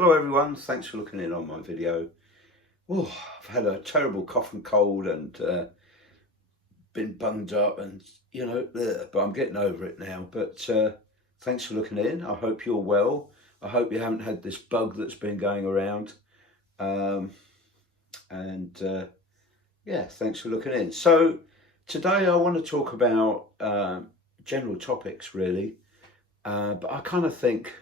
Hello everyone, thanks for looking in on my video. Oh, I've had a terrible cough and cold and been bunged up and but I'm getting over it now. But thanks for looking in. I hope you're well. I hope you haven't had this bug that's been going around. Um, and yeah, thanks for looking in. So today I want to talk about general topics really, but I kind of think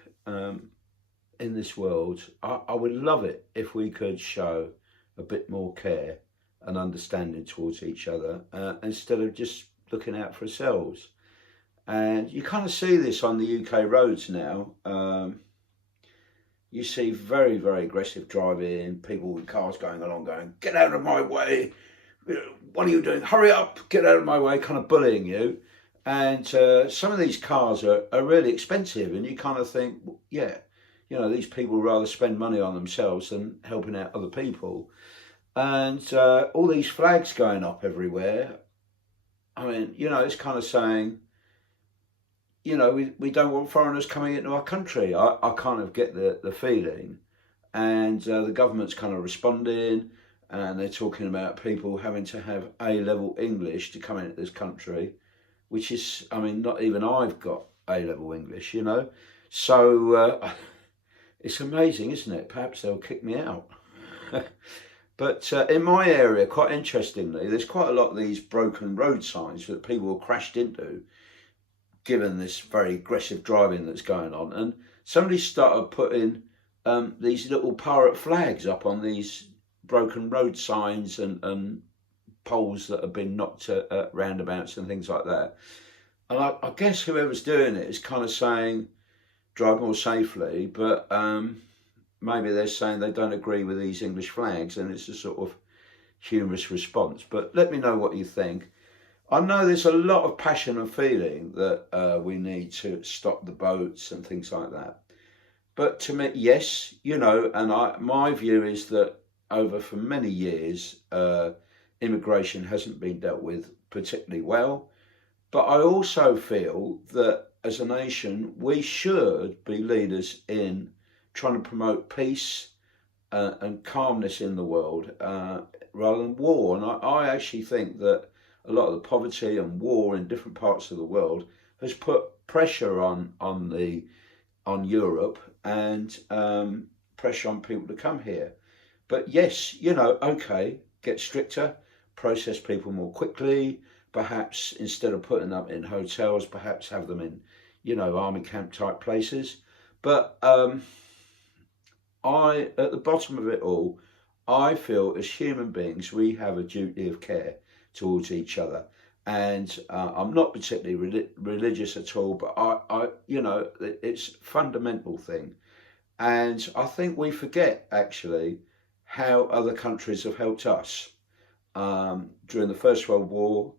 in this world, I would love it if we could show a bit more care and understanding towards each other instead of just looking out for ourselves. And you kind of see this on the UK roads now. You see very, very aggressive driving, people with cars going along going, get out of my way, what are you doing, hurry up, get out of my way, kind of bullying you. And some of these cars are really expensive, and you kind of think, yeah, these people rather spend money on themselves than helping out other people. And all these flags going up everywhere. I mean, it's kind of saying, we don't want foreigners coming into our country. I kind of get the feeling. And the government's kind of responding, and they're talking about people having to have A-level English to come into this country, which is, I mean, not even I've got A-level English, So it's amazing, isn't it? Perhaps they'll kick me out. But in my area, quite interestingly, there's quite a lot of these broken road signs that people have crashed into, given this very aggressive driving that's going on. And somebody started putting these little pirate flags up on these broken road signs and poles that have been knocked at roundabouts and things like that. And I guess whoever's doing it is kind of saying, drive more safely, but maybe they're saying they don't agree with these English flags, and it's a sort of humorous response. But let me know what you think. I know there's a lot of passion and feeling that we need to stop the boats and things like that. But to me, yes, and my view is that for many years, immigration hasn't been dealt with particularly well. But I also feel that as a nation, we should be leaders in trying to promote peace and calmness in the world rather than war. And I actually think that a lot of the poverty and war in different parts of the world has put pressure on Europe and pressure on people to come here. But yes, okay, get stricter, process people more quickly. Perhaps instead of putting them in hotels, perhaps have them in, army camp type places. But at the bottom of it all, I feel as human beings, we have a duty of care towards each other. And I'm not particularly religious at all, but it's a fundamental thing. And I think we forget actually how other countries have helped us. During the First World War,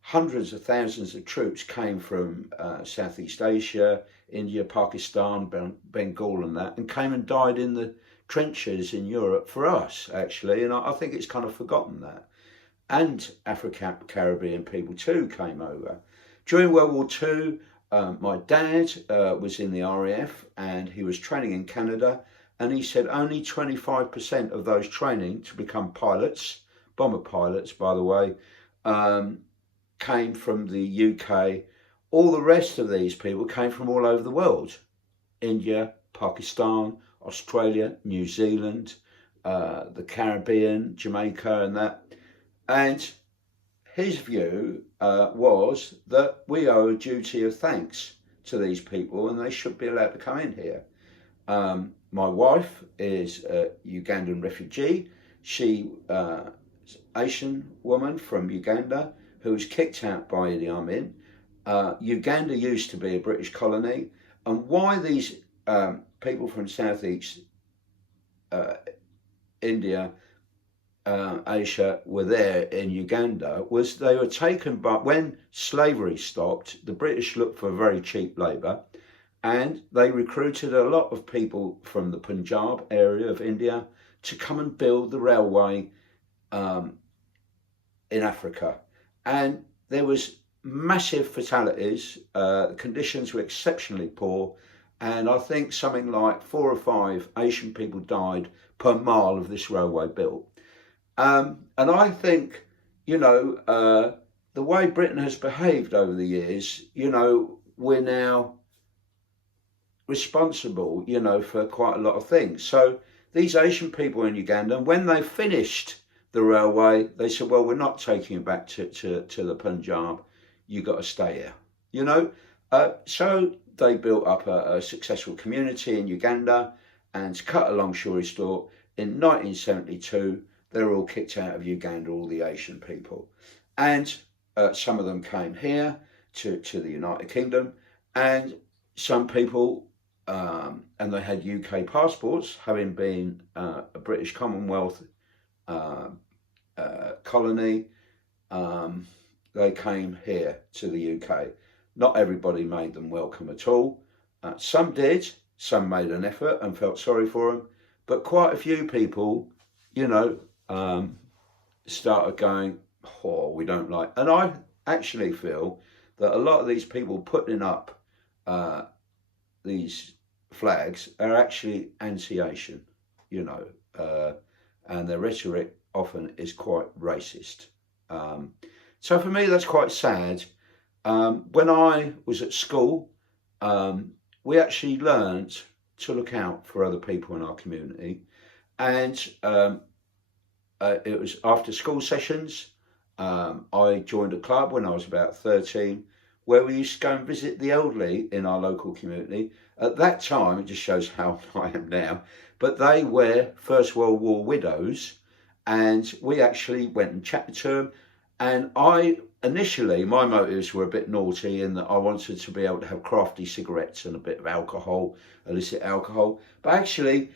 hundreds of thousands of troops came from Southeast Asia, India, Pakistan, Bengal and that, and came and died in the trenches in Europe for us, actually. And I think it's kind of forgotten that. And African, Caribbean people too came over. During World War II, my dad was in the RAF and he was training in Canada. And he said only 25% of those training to become pilots, bomber pilots, by the way, came from the UK. All the rest of these people came from all over the world. India, Pakistan, Australia, New Zealand, the Caribbean, Jamaica and that. And his view was that we owe a duty of thanks to these people and they should be allowed to come in here. My wife is a Ugandan refugee. She Asian woman from Uganda who was kicked out by Idi Amin. Uganda used to be a British colony, and why these people from Southeast India, Asia were there in Uganda was they were taken by, when slavery stopped, the British looked for very cheap labour, and they recruited a lot of people from the Punjab area of India to come and build the railway in Africa. And there was massive fatalities, conditions were exceptionally poor, and I think something like 4 or 5 Asian people died per mile of this railway built. And I think, the way Britain has behaved over the years, we're now responsible, for quite a lot of things. So these Asian people in Uganda, when they finished the railway, they said, well, we're not taking it back to the Punjab. You got to stay here, So they built up a successful community in Uganda, and to cut a long story short, in 1972, they were all kicked out of Uganda, all the Asian people. And some of them came here to the United Kingdom, and some people, and they had UK passports, having been a British Commonwealth colony. They came here to the UK. Not everybody made them welcome at all. Some did, some made an effort and felt sorry for them, but quite a few people, started going, oh, we don't like. And I actually feel that a lot of these people putting up these flags are actually anti-Asian, and their rhetoric often is quite racist. So for me, that's quite sad. When I was at school, we actually learned to look out for other people in our community, and it was after school sessions. I joined a club when I was about 13, where we used to go and visit the elderly in our local community. At that time, it just shows how old I am now, but they were First World War widows, and we actually went and chatted to them. And initially, my motives were a bit naughty in that I wanted to be able to have crafty cigarettes and a bit of alcohol, illicit alcohol. But actually,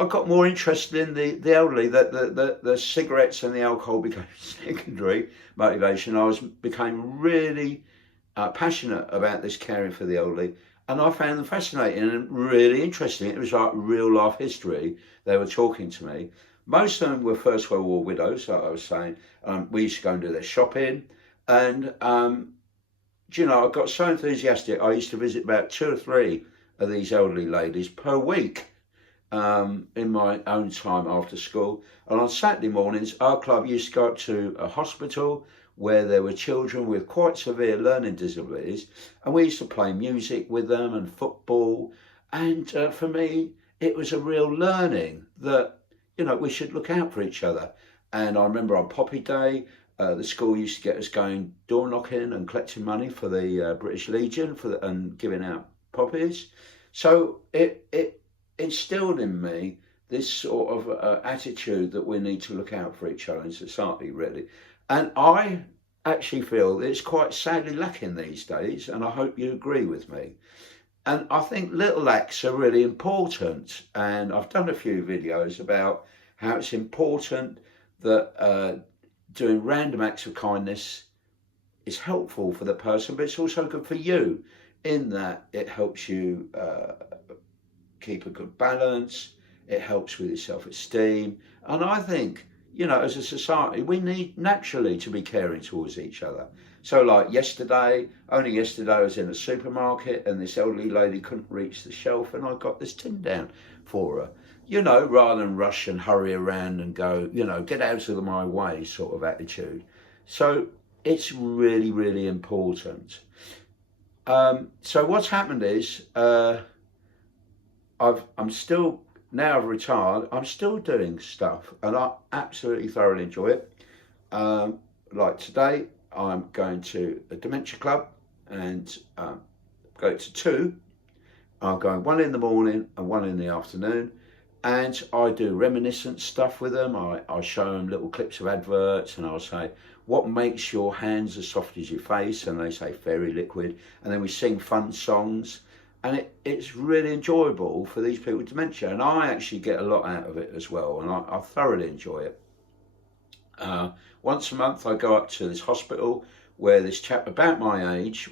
I got more interested in the elderly. That the cigarettes and the alcohol became secondary motivation. I became really passionate about this caring for the elderly, and I found them fascinating and really interesting. It was like real life history. They were talking to me. Most of them were First World War widows, like I was saying. We used to go and do their shopping, and I got so enthusiastic. I used to visit about 2 or 3 of these elderly ladies per week. In my own time after school. And on Saturday mornings, our club used to go up to a hospital where there were children with quite severe learning disabilities, and we used to play music with them and football. And for me, it was a real learning that, we should look out for each other. And I remember on Poppy Day, the school used to get us going door knocking and collecting money for the British Legion and giving out poppies. So it instilled in me this sort of attitude that we need to look out for each other in society, really. And I actually feel that it's quite sadly lacking these days, and I hope you agree with me. And I think little acts are really important, and I've done a few videos about how it's important that doing random acts of kindness is helpful for the person, but it's also good for you in that it helps you keep a good balance. It helps with your self-esteem. And I think, as a society, we need naturally to be caring towards each other. So like only yesterday I was in a supermarket and this elderly lady couldn't reach the shelf, and I got this tin down for her, rather than rush and hurry around and go, get out of my way sort of attitude. So it's really, really important. So what's happened is, I'm still, now I've retired, I'm still doing stuff, and I absolutely thoroughly enjoy it. Like today, I'm going to a dementia club, and go to 2. I'm going 1 in the morning and 1 in the afternoon, and I do reminiscence stuff with them. I show them little clips of adverts, and I'll say, what makes your hands as soft as your face? And they say fairy liquid, and then we sing fun songs. And it's really enjoyable for these people with dementia, and I actually get a lot out of it as well, and I thoroughly enjoy it. Once a month I go up to this hospital where this chap about my age,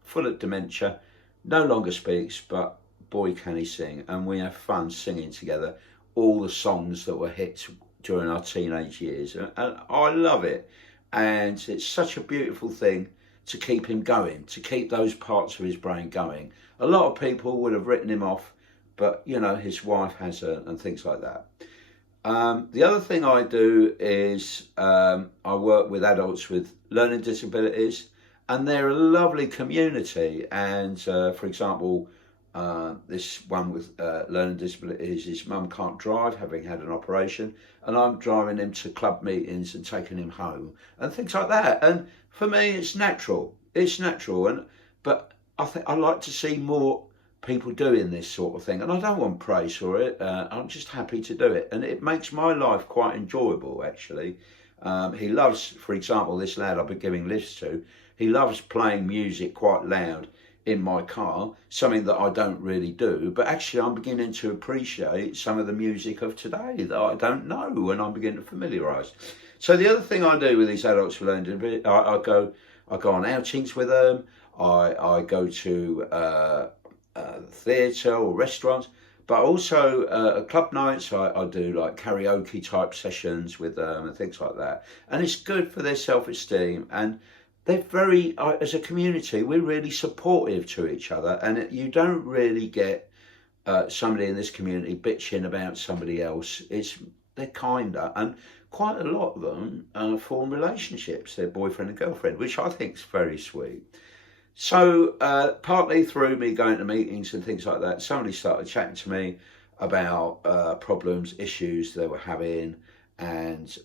full of dementia, no longer speaks, but boy can he sing, and we have fun singing together all the songs that were hits during our teenage years, and I love it. And it's such a beautiful thing to keep him going, to keep those parts of his brain going. A lot of people would have written him off, but you know, his wife hasn't, and things like that. The other thing I do is I work with adults with learning disabilities, and they're a lovely community. And for example, this one with learning disabilities, his mum can't drive, having had an operation, and I'm driving him to club meetings and taking him home and things like that. And for me, it's natural. It's natural, and but I think I like to see more people doing this sort of thing, and I don't want praise for it. I'm just happy to do it, and it makes my life quite enjoyable. Actually, he loves, for example, this lad I've been giving lifts to. He loves playing music quite loud in my car, something that I don't really do, but actually I'm beginning to appreciate some of the music of today that I don't know, and I'm beginning to familiarise. So the other thing I do with these adults with learning disability, I go on outings with them. I go to theatre or restaurants, but also at club nights I do like karaoke type sessions with them and things like that, and it's good for their self-esteem. And they're very, as a community, we're really supportive to each other, and you don't really get somebody in this community bitching about somebody else. They're kinder, and quite a lot of them form relationships, their boyfriend and girlfriend, which I think is very sweet. So partly through me going to meetings and things like that, somebody started chatting to me about problems, issues they were having, and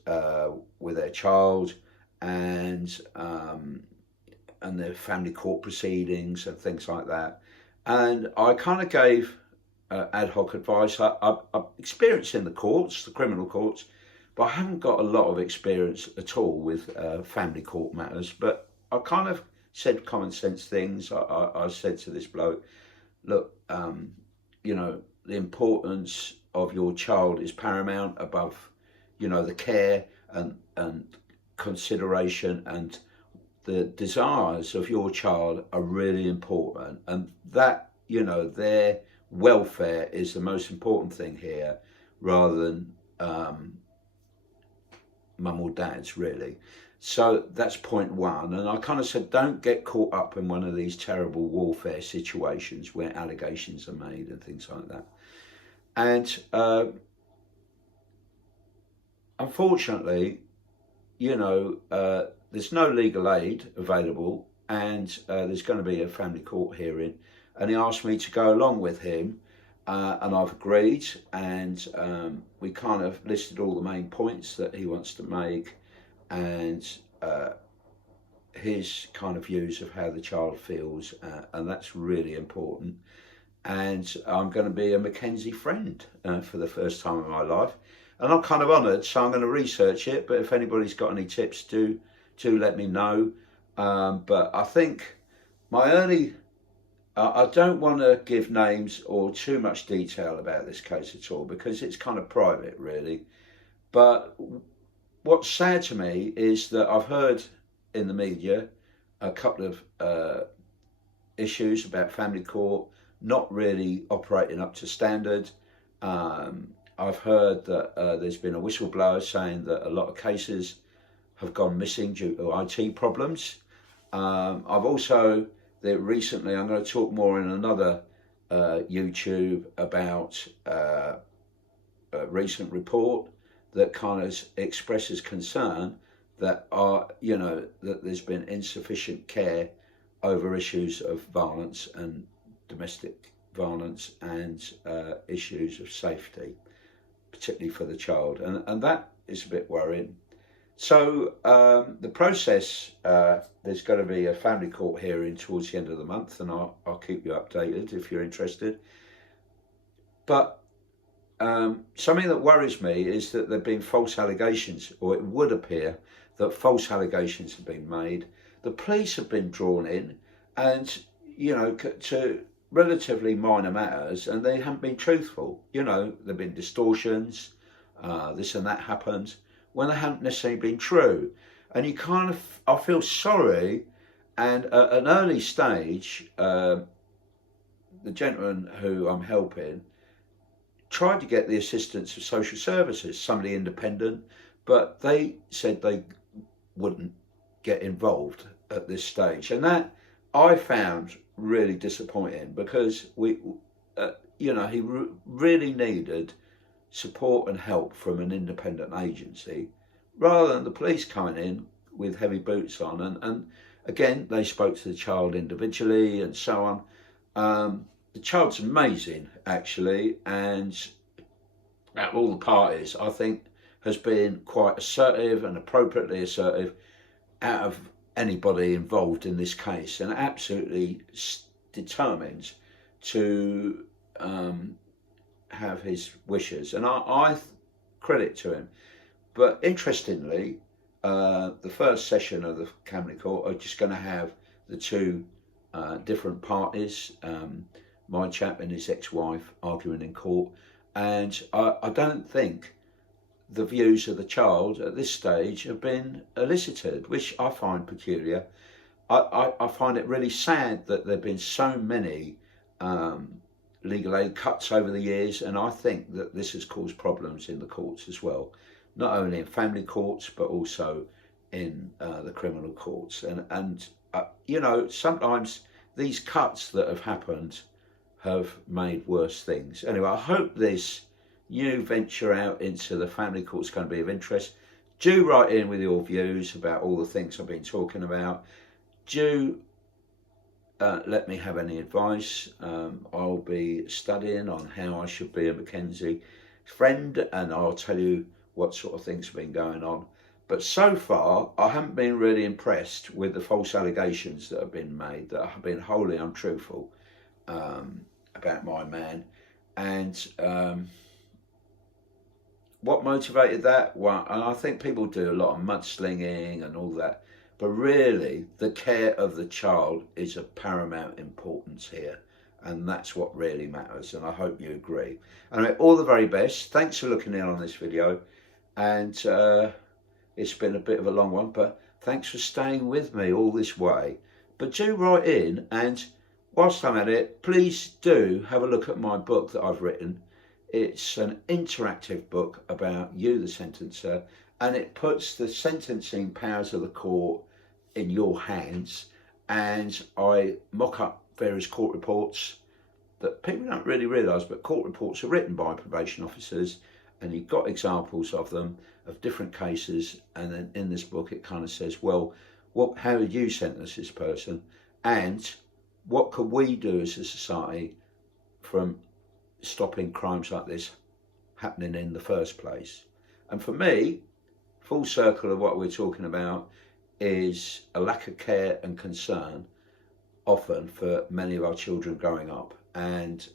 with their child, and their family court proceedings and things like that. And I kind of gave ad hoc advice. I'm experienced in the courts, the criminal courts, but I haven't got a lot of experience at all with family court matters. But I kind of said common sense things. I said to this bloke, look, you know, the importance of your child is paramount above, you know, the care and consideration, and the desires of your child are really important, and that, you know, their welfare is the most important thing here, rather than mum or dad's, really. So that's point one. And I kind of said, don't get caught up in one of these terrible warfare situations where allegations are made and things like that. And unfortunately, you know, there's no legal aid available, and there's going to be a family court hearing, and he asked me to go along with him, and I've agreed, and we kind of listed all the main points that he wants to make, and his kind of views of how the child feels, and that's really important. And I'm going to be a Mc Kenzie friend for the first time in my life. And I'm kind of honoured, so I'm going to research it. But if anybody's got any tips, do let me know. But I think I don't want to give names or too much detail about this case at all, because it's kind of private, really. But what's sad to me is that I've heard in the media a couple of issues about family court not really operating up to standard. I've heard that there's been a whistleblower saying that a lot of cases have gone missing due to IT problems. I've also, recently, I'm going to talk more in another YouTube about a recent report that kind of expresses concern that that there's been insufficient care over issues of violence and domestic violence, and issues of safety, particularly for the child, and that is a bit worrying. So the process, there's going to be a family court hearing towards the end of the month, and I'll keep you updated if you're interested. But something that worries me is that there have been false allegations, or it would appear that false allegations have been made. The police have been drawn in, and to relatively minor matters, and they haven't been truthful. There've been distortions, this and that happened, when they haven't necessarily been true. And I feel sorry. And at an early stage, the gentleman who I'm helping tried to get the assistance of social services, somebody independent, but they said they wouldn't get involved. at this stage, and that I found really disappointing because he really needed support and help from an independent agency rather than the police coming in with heavy boots on. And again, they spoke to the child individually and so on. The child's amazing, actually, and out of all the parties, I think has been quite assertive and appropriately assertive out of anybody involved in this case, and absolutely determined to have his wishes, and I credit to him. But interestingly, the first session of the Family Court are just going to have the two different parties, my chap and his ex-wife arguing in court, and I don't think the views of the child at this stage have been elicited, which I find peculiar. I find it really sad that there have been so many legal aid cuts over the years, and I think that this has caused problems in the courts as well, not only in family courts but also in the criminal courts. And sometimes these cuts that have happened have made worse things. Anyway, I hope this new venture out into the family court is going to be of interest. Do write in with your views about all the things I've been talking about. Do let me have any advice. I'll be studying on how I should be a Mc Kenzie friend, and I'll tell you what sort of things have been going on. But so far, I haven't been really impressed with the false allegations that have been made, that have been wholly untruthful about my man. And what motivated that? Well, and I think people do a lot of mudslinging and all that, but really the care of the child is of paramount importance here, and that's what really matters, and I hope you agree. Anyway, all the very best. Thanks for looking in on this video, and it's been a bit of a long one, but thanks for staying with me all this way. But do write in, and whilst I'm at it, please do have a look at my book that I've written. It's an interactive book about you, the sentencer, and it puts the sentencing powers of the court in your hands. And I mock up various court reports that people don't really realise, but court reports are written by probation officers, and you've got examples of them, of different cases. And then in this book it kind of says, well, how did you sentence this person, and what could we do as a society from stopping crimes like this happening in the first place? And for me, full circle of what we're talking about is a lack of care and concern often for many of our children growing up, and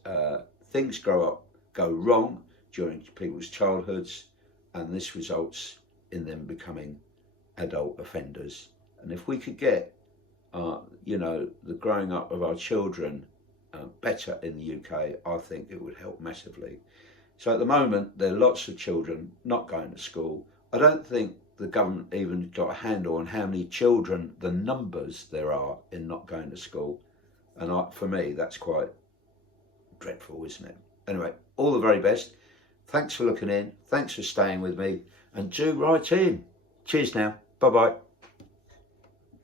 things go wrong during people's childhoods, and this results in them becoming adult offenders. And if we could get the growing up of our children better in the UK, I think it would help massively. So at the moment, there are lots of children not going to school. I don't think the government even got a handle on how many children, the numbers there are in not going to school. And for me, that's quite dreadful, isn't it? Anyway, all the very best. Thanks for looking in. Thanks for staying with me. And do write in. Cheers now. Bye-bye.